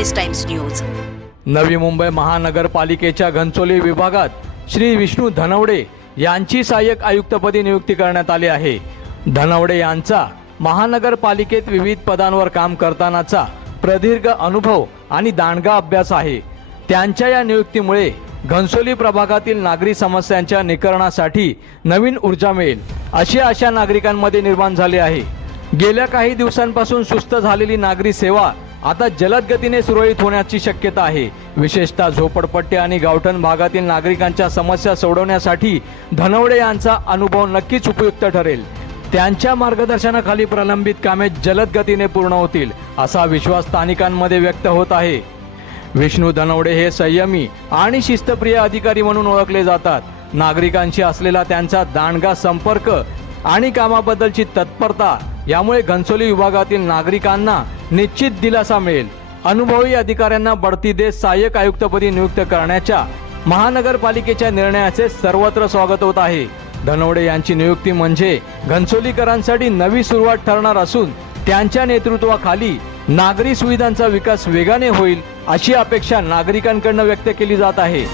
Police times news Navi Mumbai महानगरपालिकेच्या घनसोली विभागात श्री विष्णू धनवडे यांची सहाय्यक आयुक्तपदी नियुक्ती करण्यात आली आहे. धनवडे यांचा महानगरपालिकेत विविध पदांवर काम करतानाचा प्रदीर्घ अनुभव आणि दांडगा अभ्यास आहे. त्यांच्या या नियुक्तीमुळे घनसोली प्रभागातील नागरी समस्यांच्या निकरणासाठी नवीन ऊर्जा मिळेल अशी आशा नागरिकांमध्ये निर्माण झाली आहे. गेल्या काही दिवसांपासून सुस्त झालेली नागरी सेवा आता जलद गतीने सुरळीत होण्याची शक्यता आहे. विशेषतः झोपडपट्टी आणि गावठण भागातील नागरिकांच्या समस्या सोडवण्यासाठी धनवडे यांचा अनुभव नक्कीच उपयुक्त ठरेल. त्यांच्या मार्गदर्शनाखाली प्रलंबित कामे जलद गतीने पूर्ण होतील असा विश्वास स्थानिकांमध्ये व्यक्त होत आहे. विष्णू धनवडे हे संयमी आणि शिस्तप्रिय अधिकारी म्हणून ओळखले जातात. नागरिकांशी असलेला त्यांचा दांडगा संपर्क आणि कामाबद्दलची तत्परता यामुळे घनसोली विभागातील नागरिकांना निश्चित दिलासा मिळेल. अनुभवी अधिकाऱ्यांना बढती देत सहाय्यक आयुक्तपदी नियुक्त करण्याच्या महानगरपालिकेच्या निर्णयाचे सर्वत्र स्वागत होत आहे. धनवडे यांची नियुक्ती म्हणजे घनसोलीकरांसाठी नवी सुरुवात ठरणार असून त्यांच्या नेतृत्वाखाली नागरी सुविधांचा विकास वेगाने होईल अशी अपेक्षा नागरिकांकडनं व्यक्त केली जात आहे.